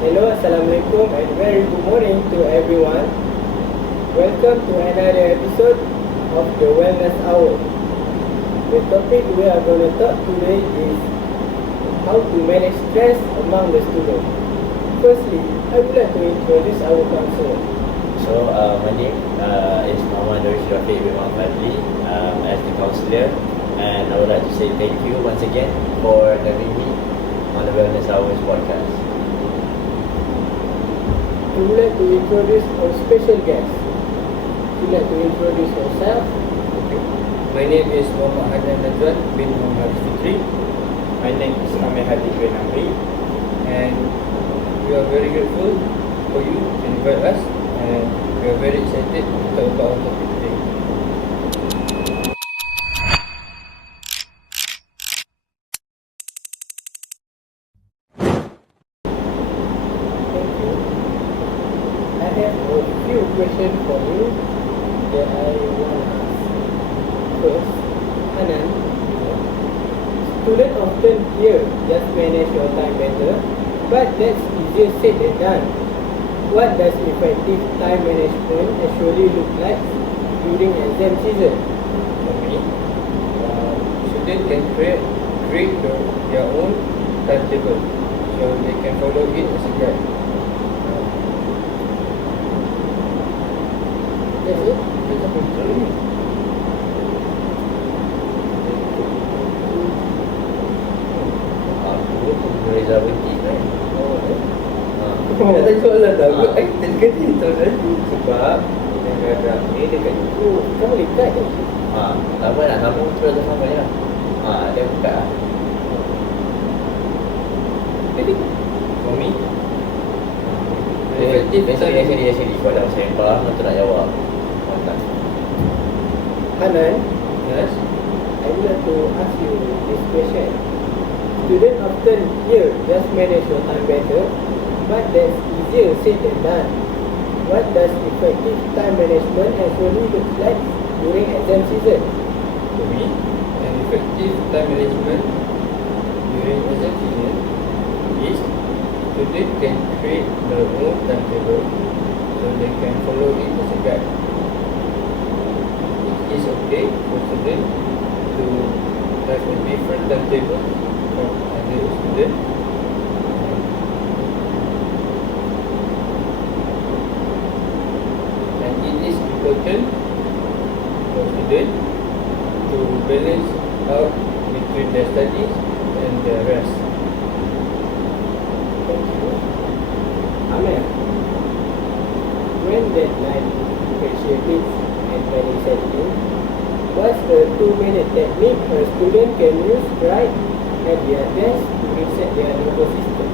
Hello, Assalamualaikum and very good morning to everyone. Welcome to another episode of the Wellness Hour. The topic we are going to talk today is how to manage stress among the students. Firstly, I would like to introduce our counselor. My name is Muhammad Nurish Rafiq bin Fadli as the counselor, and I would like to say thank you once again for having me on the Wellness Hours podcast. We would like to introduce our special guest. Would you like to introduce yourself? My name is Muhammad Hadan Najwan bin Muhammad Fitri. My name is Amir Hadi bin Amri, and we are very grateful for you to invite us, and we are very excited to talk about our topic today. Thank you. I have a few questions for you that I want to ask. First, Hanan, students often hear just manage your time better, but that's easier said than done. What does effective time management actually look like during exam season? For me, students can create their own timetable, so they can follow it as a guide. That's it? Kita betul ni. Aku Reza Binti kan. Dia tak soalan dah. Tadi itu kan. Sebab negara ni dekat itu. Kamu dekat je. Lama nak sambung terus sama je. Dia buka. Jadi, for me, efektif Actually kau dah sembang tu nak jawab. Mantap. Hanan, Yes. I would like to ask you this question. Students often hear just manage your time better, but that's easier said than done. What does effective time management actually look like during exam season? For me, an effective time management during exam season is students can create their own timetable so they can follow it as a guide. It is okay for students to have a different timetable from other students. And it is important for students to balance out between their studies and their rest. Thank you. Amir, when deadline pressure hits and planning setting, what's the 2-minute technique a student can use right at their desk to reset their nervous system?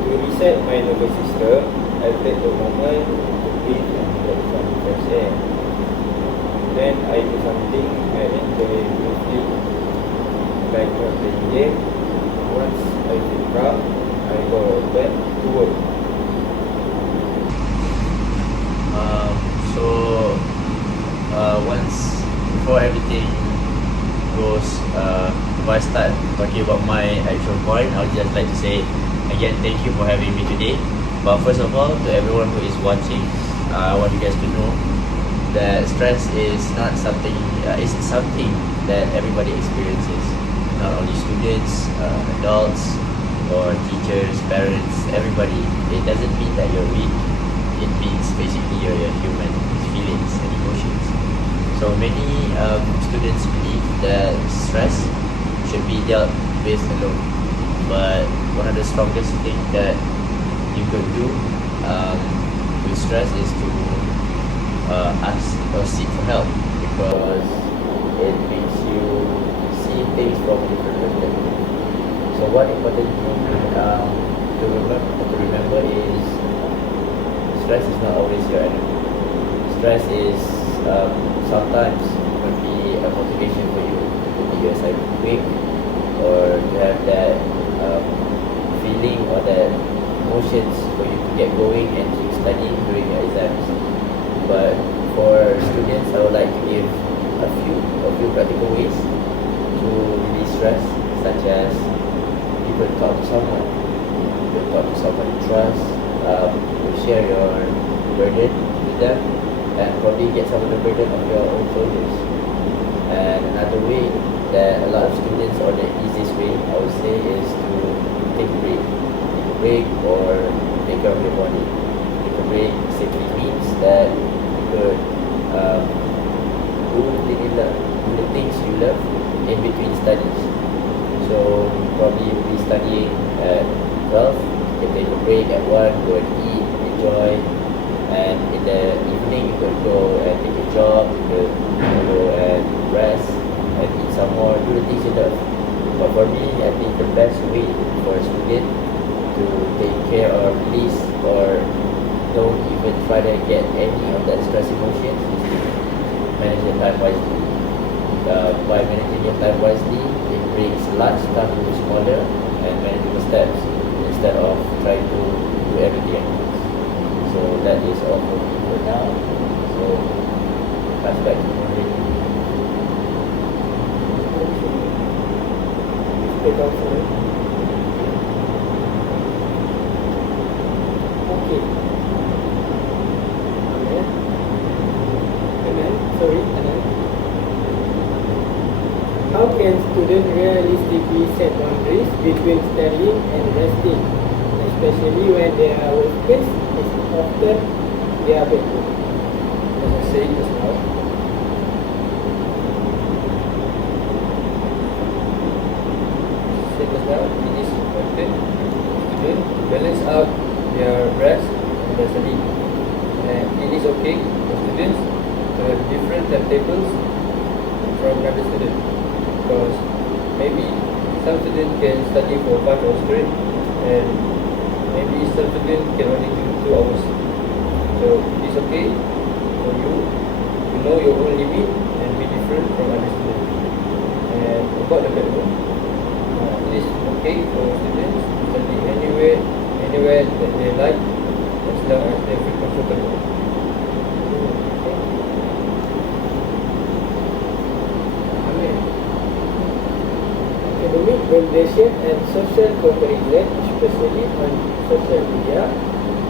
To reset my nervous system, I take a moment to breathe and get some fresh air. Then I do something I enjoy briefly, like playing game. Once I feel calm, I go back to work. Once before everything goes, before I start talking about my actual point, I would just like to say again thank you for having me today. But first of all, to everyone who is watching, I want you guys to know that stress is not something, it's something that everybody experiences. Not only students, adults, or teachers, parents, everybody. It doesn't mean that you're weak. It means basically you're human with feelings and emotions. So many students believe that stress should be dealt with alone. But one of the strongest things that you could do with stress is to ask or seek for help, because it makes you see things from a different perspective. So one important thing to remember is stress is not always your enemy. Stress is sometimes could be a motivation for you to be a assignment quick, or to have that feeling or that emotions for you to get going and keep studying during your exams. But for students, I would like to give a few practical ways to release stress, such as you could talk to someone, you could talk talk to someone you trust, to share your burden with them, and probably get some of the burden off your own shoulders. And another way that a lot of students, or the easiest way I would say, is to take a break. Take a break or take care of your body. Take a break simply means that you could do the things you love in between studies. So probably you'll be studying at 12, you can take a break at 1, go and eat, enjoy, and in the evening you could go and take a job, you could go and rest and eat some more, do the things you love. But for me, I think the best way for a student to take care or release or don't even try to get any of that stress emotions is to manage your time wisely. By managing your time wisely, it brings large tasks to smaller and manageable steps instead of trying to do everything at once. So that is all for me for now. So pass back to Maureen. Take out for it. Okay. Anan. How can students realistically set boundaries between studying and resting, especially when their workplace is often their bedroom? As I said just now, it is important for students to balance out their rest and their study. And it is okay for students to have different timetables from another student, because maybe some students can study for 5 hours straight and maybe some students can only do 2 hours. So it is okay for you to know your own limit and be different from other students. And about the bedroom, it is okay for students to study anywhere that they like, as long as they feel comfortable. Academic validation and social comparison, especially on social media,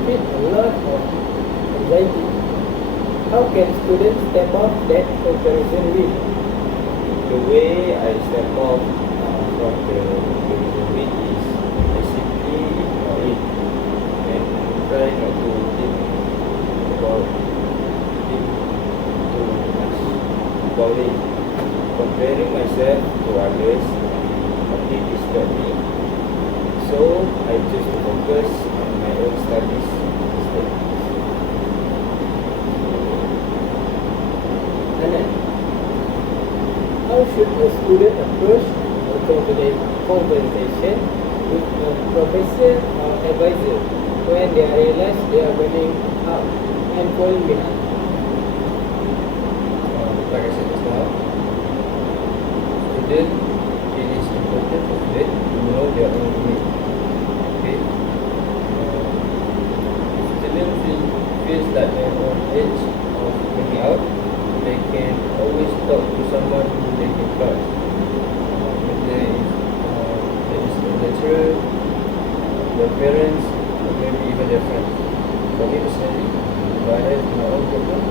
feed a lot of anxiety. How can students step off that comparison wheel? The way I step off from the comparison wheel is I simply ignore it and try not to think about it too much about it. Comparing myself to others only distract me, so I choose to focus on my own studies instead. Anan, how should a student approach a conversation with a professor or advisor when they realize they are burning out and falling behind? Like I said just now, it is important for students to know their own limit. Okay? If students feels like they're on edge of burning out, they can always talk to someone who they can trust. Whether there is a lecturer, their parents, or maybe even their friends. For me personally, if I have my own problem,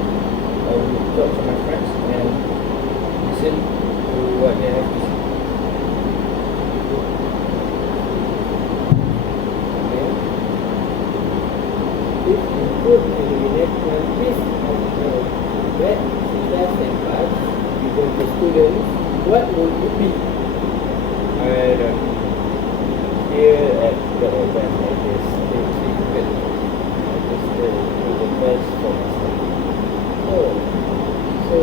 I will talk to my friends and listen to what they have to say. If you could eliminate one piece of bad stress and vibes given to students, what would it be? I don't here at the event, I just simply feel I just do the best for myself. Oh, so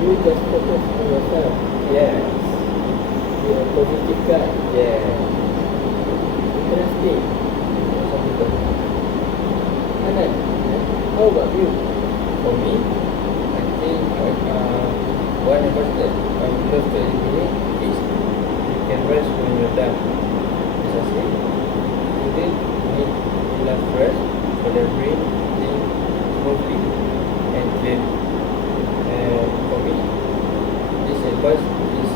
you just focus on yourself. Yes, You're a positive guy. yeah. Interesting. Some people. Anan, how about you? For me, I think one habit that I would love to eliminate is you can rest when you're done. As I say, students need enough rest for their brain to think smoothly and clearly. And for me, this advice is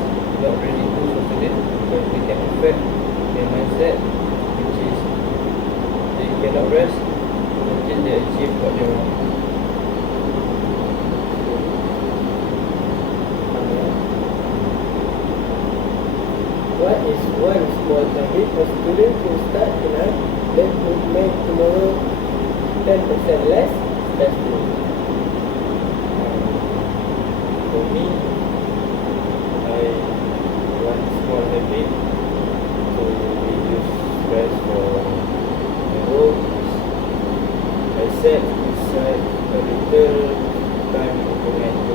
not really good for students because it can affect their mindset, which is enough rest until they achieve what they want. What is one small habit a student can start tonight that would make tomorrow 10% less stressful? For me, I want small habit to reduce stress for my work. I set aside a little time to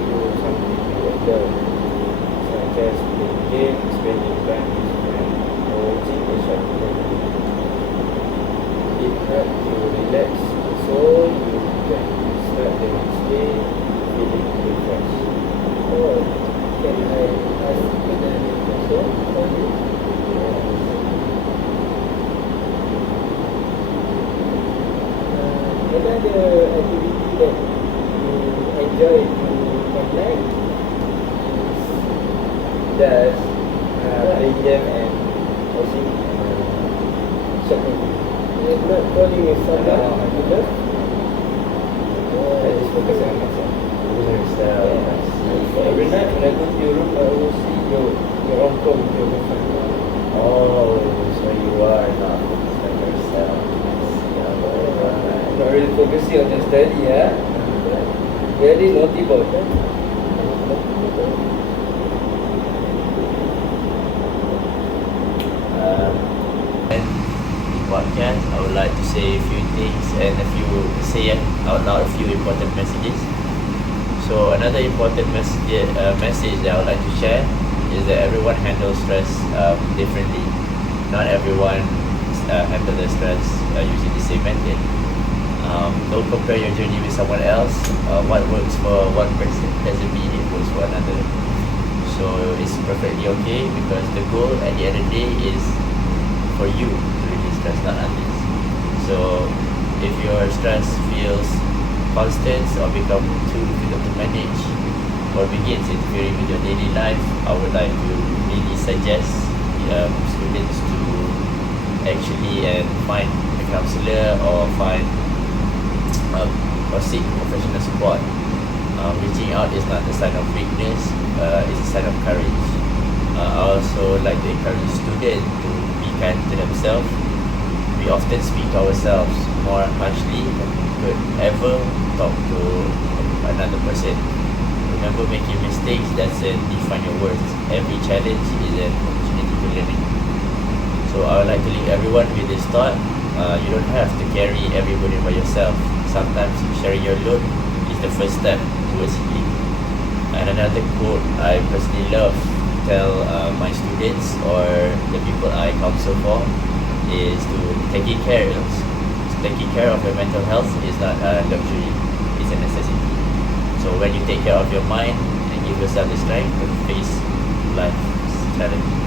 do something I enjoy, such as playing games, spending time with friends, or watching a short movie. It helps you relax, so you can start the next day feeling refreshed. Or can I ask another question for you? Another activity that you enjoy doing at night Just playing game and watching short movie. is not calling with someone you love? I just focus on myself. Every night when I go to your room, I always see your rom-com with your girlfriend. Oh, so you are not focused on yourself. Not really focusing on your study, yeah. Very naughty boy. And in podcast, I would like to say a few things and say out loud a few important messages. So another important message that I would like to share is that everyone handles stress differently. Not everyone handles their stress using the same method. Don't compare your journey with someone else. What works for one person doesn't mean it works for another. So it's perfectly okay because the goal at the end of the day is for you to release stress, not others. So if your stress feels constant or become too difficult to manage or begins interfering with your daily life, I would like to really suggest students to actually find a counselor or or seek professional support. Reaching out is not a sign of weakness, it's a sign of courage. I also like to encourage students to be kind to themselves. We often speak to ourselves more harshly than we could ever talk to another person. Remember, making mistakes doesn't define your worth. Every challenge is an opportunity to learn. So I would like to leave everyone with this thought. You don't have to carry everybody by yourself. Sometimes sharing your load is the first step towards healing. And another quote I personally love to tell my students or the people I counsel for is to taking care of your mental health is not a luxury, it's a necessity. So when you take care of your mind and give yourself the strength to face life's challenges.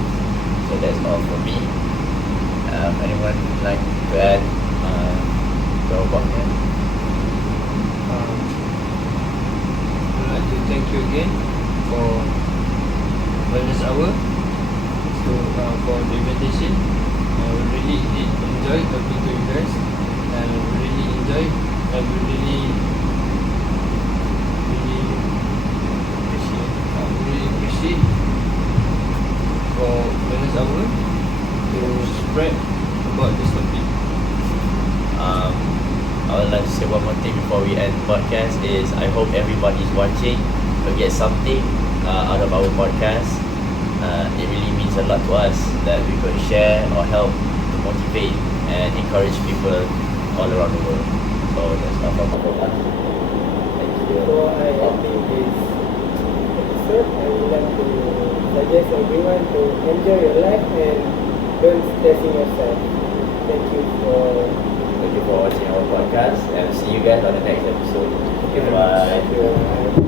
So that's all for me. Anyone like to add to our podcast? I'd like to thank you again for Wellness Hour. So for the invitation, I really did enjoy talking to you guys, and I really enjoy. I really appreciate for Wellness Hour to spread about this topic. I would like to say one more thing before we end the podcast is I hope everybody's watching will get something out of our podcast. It really means a lot to us that we could share or help to motivate and encourage people all around the world. So that's all from us. Thank you. Before I ending this episode, I would like to suggest everyone to enjoy your life and don't stressing yourself. Thank you for watching our podcast and see you guys on the next episode. Goodbye. Thank you.